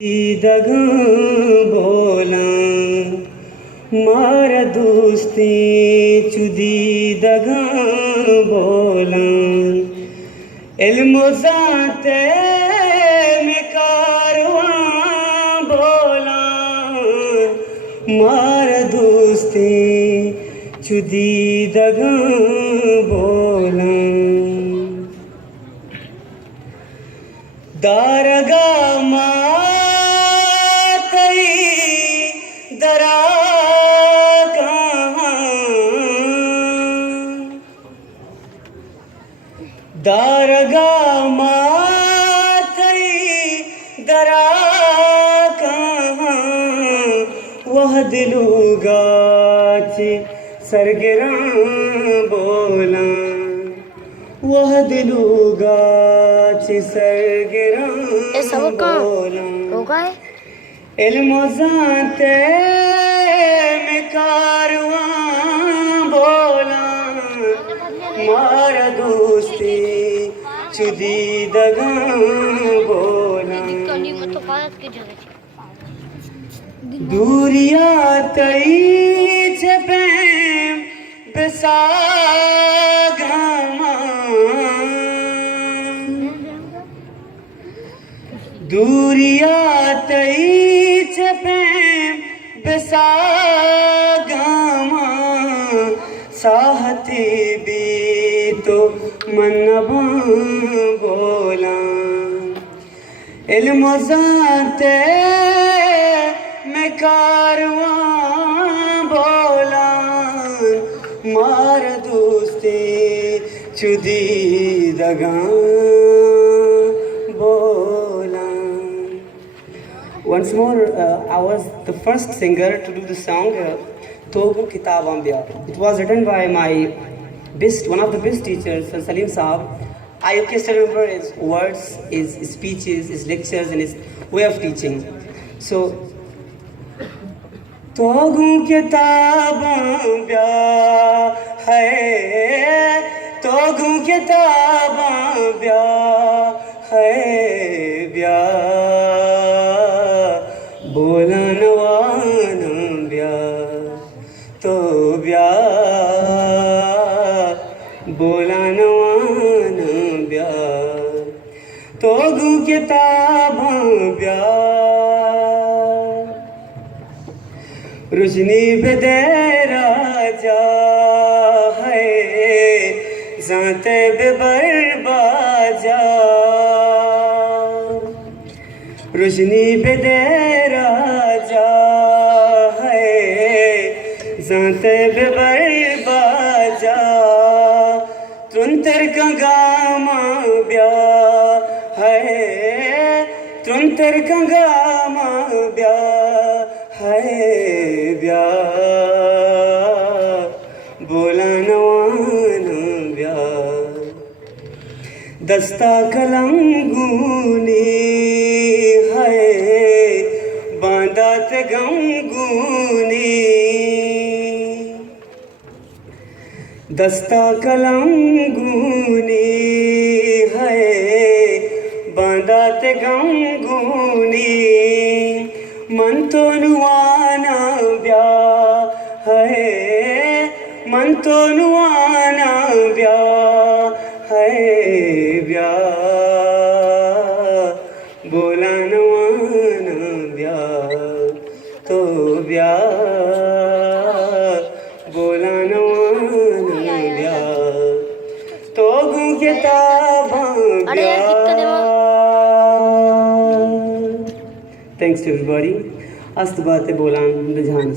दगा बोला मार दोस्ती चुदी दगा बोला इल्म ज़ाते में कारवां बोला मार दोस्ती चुदी दगा बोला दारगा दरा दारगा मातई दरा कहाँ वह दिलुगाची सरगिरा बोला वह दिलुगाची सरगिरा बोला इल्म ज़ाते में कारवां बोला मारा दोस्ती चुदी दगा बोला दूरिया तई छपे बेसागमा दूरिया तई छपे बेसागमा साहती भी तो मनबा बोला इल्म ज़ाते में कारवां बोला मार दोस्ती चुदी दगा बोला. Once more, I was the first singer to do the song Togu Kitab Ambia. It was written by my one of the best teachers, Salim Saab. I just remember his words, his speeches, his lectures, and his way of teaching. So, Togu Kitab Ambia hai, Togu Kitab Ambia hai bya. बोला नवाना ब्याह तो ब्याह बोला नवाना ब्याह तो गु किताबां ब्याह रुशनी बदे राजा है ज़ाते बेबरबाजा रुशनी बदे राजा है ज़ाते बेबरबाजा तुंतर कंगामा ब्याह है तुंतर कंगामा ब्याह है ब्याह बोला नवाना ब्याह दस्ता कलम गूनी बांदात गंगूनी दस्ता कलम गूनी है बांदात गंगूनी मन तो नुआना ब्याह है मन तो नुआना ब्याह है ब्याह बोला नवाना तो ब्याह बोला नवाना ब्याह तो गु किताबां ब्याह. Thanks to everybody. अस्त बातें बोलान रजहान.